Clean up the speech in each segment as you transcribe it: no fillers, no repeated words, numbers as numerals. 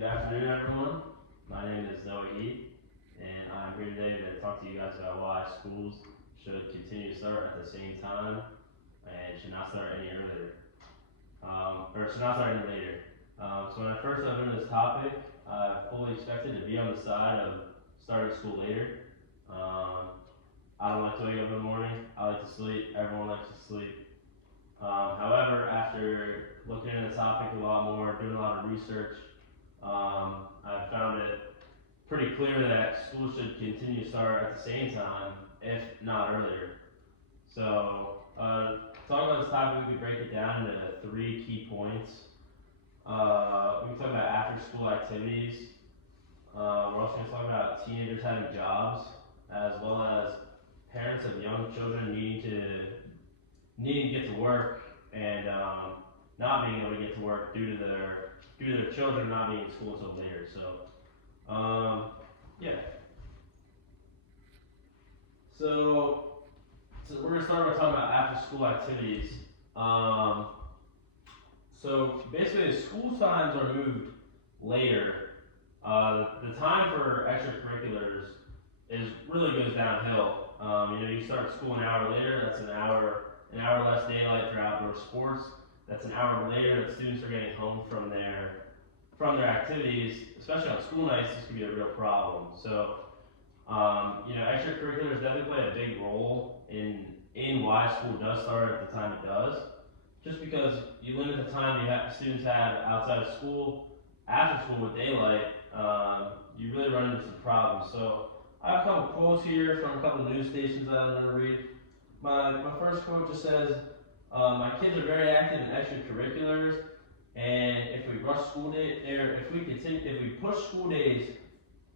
Good afternoon, everyone. My name is Heath, and I'm here today to talk to you guys about why schools should continue to start at the same time and should not start any earlier, or should not start any later. So when I first dove into this topic, I fully expected to be on the side of starting school later. I don't like to wake up in the morning. I like to sleep. Everyone likes to sleep. However, after looking into the topic a lot more, doing a lot of research, I found it pretty clear that schools should continue to start at the same time, if not earlier. So, to talk about this topic, we could break it down into three key points. We can talk about after school activities. We're also going to talk about teenagers having jobs, as well as parents of young children needing to get to work and not being able to get to work due to their children not being in school until later. So, yeah. So we're gonna start by talking about after school activities. So basically, the school times are moved later. The time for extracurriculars really goes downhill. You start school an hour later. That's an hour less daylight for outdoor sports. That's an hour later that students are getting home from their activities, especially on school nights. This could be a real problem. So, extracurriculars definitely play a big role in why school does start at the time it does. Just because you limit the time students have outside of school, after school with daylight, you really run into some problems. So I have a couple quotes here from a couple news stations that I'm going to read. My first quote just says, my kids are very active in extracurriculars, and if we rush school day, or if we push school days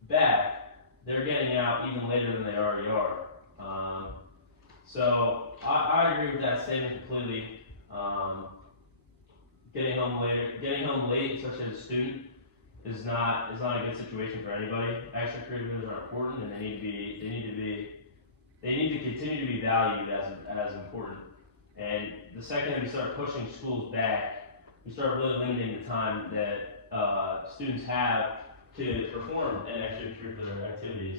back, they're getting out even later than they already are. So I agree with that statement completely. Getting home late, especially as a student, is not a good situation for anybody. Extracurriculars are important, and they need to continue to be valued as important. And the second that we start pushing schools back, we start really limiting the time that students have to perform in extracurricular activities.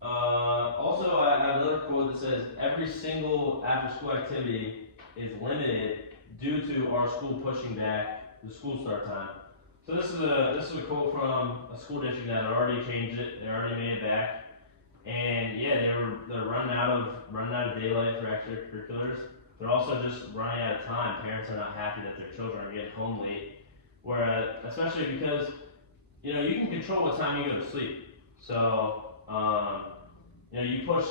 Also, I have another quote that says, every single after-school activity is limited due to our school pushing back the school start time. So this is a quote from a school district that had already changed it. They already made it back. And yeah, they're running out of daylight for extracurriculars. They're also just running out of time. Parents are not happy that their children are getting home late. Whereas, especially because you can control what time you go to sleep. So you push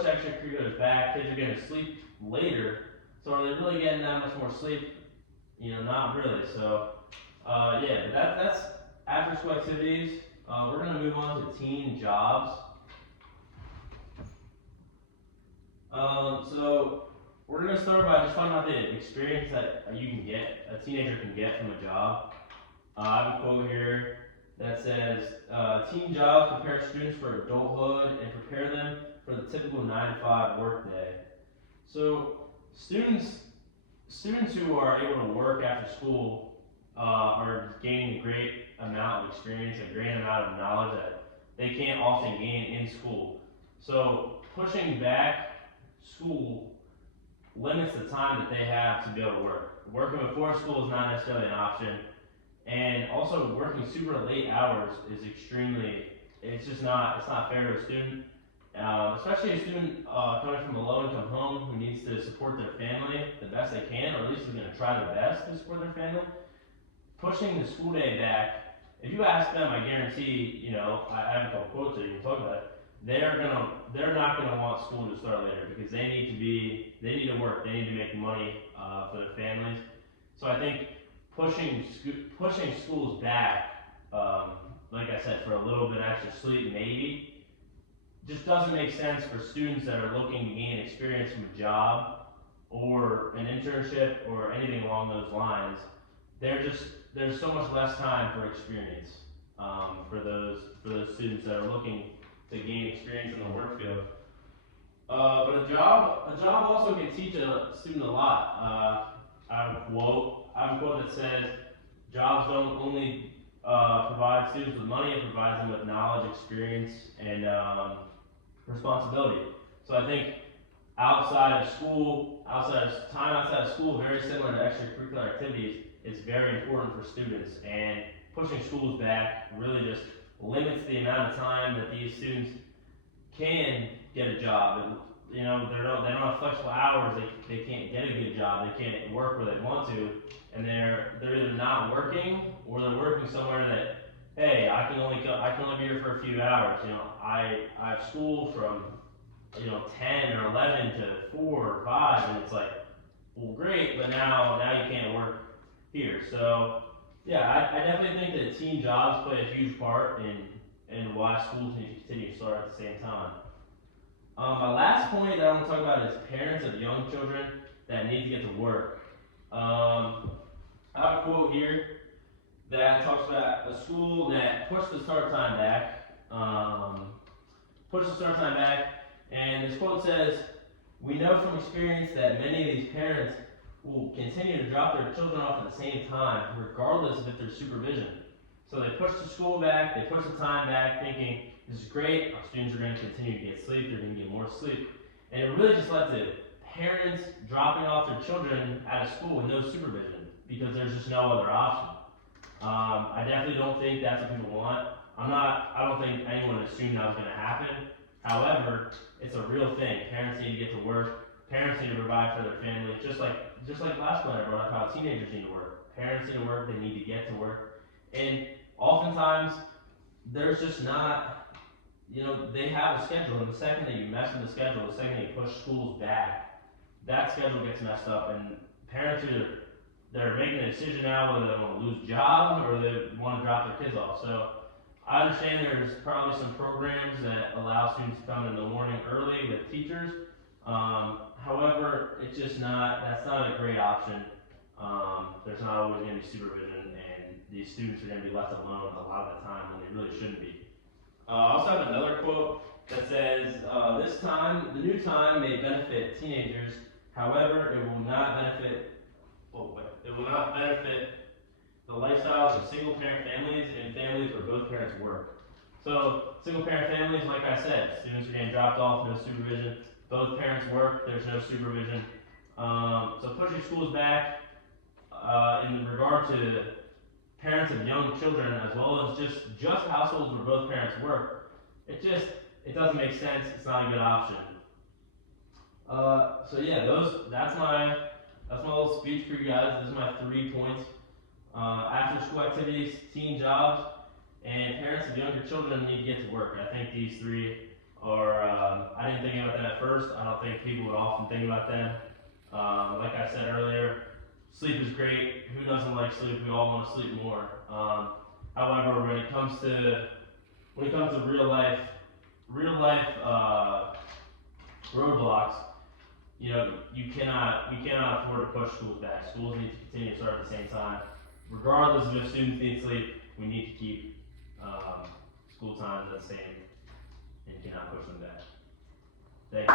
extracurriculars back. Kids are going to sleep later. So are they really getting that much more sleep? Not really. So but that's after school activities. We're going to move on to teen jobs. So we're going to start by just talking about the experience that a teenager can get from a job. I have a quote here that says, teen jobs prepare students for adulthood and prepare them for the typical 9-to-5 workday. So students who are able to work after school are gaining a great amount of experience, a great amount of knowledge that they can't often gain in school. So pushing back school limits the time that they have to be able to work. Working before school is not necessarily an option, and also working super late hours is it's not fair to a student, especially a student coming from a low-income home who needs to support their family the best they can, or at least is going to try their best to support their family. Pushing the school day back, if you ask them, I guarantee, I have a couple quotes that you can talk about it, they're not gonna want school to start later because they need to work, they need to make money for their families. So I think pushing schools back, like I said, for a little bit extra sleep maybe, just doesn't make sense for students that are looking to gain experience from a job or an internship or anything along those lines. There's so much less time for experience for those students that are looking to gain experience in the work field. But a job also can teach a student a lot. I have a quote that says, jobs don't only provides students with money, it provides them with knowledge, experience, and responsibility. So I think outside of school, outside of school, very similar to extracurricular activities, is very important for students. And pushing schools back really just limits the amount of time that these students can get a job. You know, they don't have flexible hours. They can't get a good job. They can't work where they want to, and they're either not working or they're working somewhere that, hey, I can only be here for a few hours. You know, I have school from 10 or 11 to 4 or 5, and it's like, well, great, but now you can't work here. So yeah, I definitely think that teen jobs play a huge part in why schools need to continue to start at the same time. My last point that I want to talk about is parents of young children that need to get to work. I have a quote here that talks about a school that pushed the start time back. And this quote says, "We know from experience that many of these parents will continue to drop their children off at the same time, regardless of if there's supervision. So they push the school back, they push the time back, thinking, this is great, our students are going to continue to get sleep, they're going to get more sleep." And it really just led to parents dropping off their children out of school with no supervision, because there's just no other option. I definitely don't think that's what people want. I don't think anyone assumed that was going to happen. However, it's a real thing. Parents need to get to work. Parents need to provide for their family. Just like last one I brought up, how teenagers need to work. Parents need to work. They need to get to work. And oftentimes, there's just not, they have a schedule. And the second that you mess with the schedule, the second that you push schools back, that schedule gets messed up. And parents they're making a decision now whether they want to lose a job or they want to drop their kids off. So I understand there's probably some programs that allow students to come in the morning early with teachers. However, that's not a great option. There's not always going to be supervision, and these students are going to be left alone a lot of the time when they really shouldn't be. I also have another quote that says, the new time may benefit teenagers, however, it will not benefit the lifestyles of single-parent families and families where both parents work. So, single-parent families, like I said, students are getting dropped off, no supervision. Both parents work, there's no supervision. So pushing schools back in regard to parents of young children, as well as just households where both parents work, it doesn't make sense. It's not a good option. So yeah, that's my little speech for you guys. These are my 3 points. After school activities, teen jobs, and parents of younger children need to get to work. I think these 3 are, I didn't think about them at first. I don't think people would often think about them. Like I said earlier, sleep is great. Who doesn't like sleep? We all want to sleep more. However, when it comes to real life roadblocks, you cannot afford to push schools back. Schools need to continue to start at the same time. Regardless of if students need sleep, we need to keep school times the same and cannot push them back. Thank you.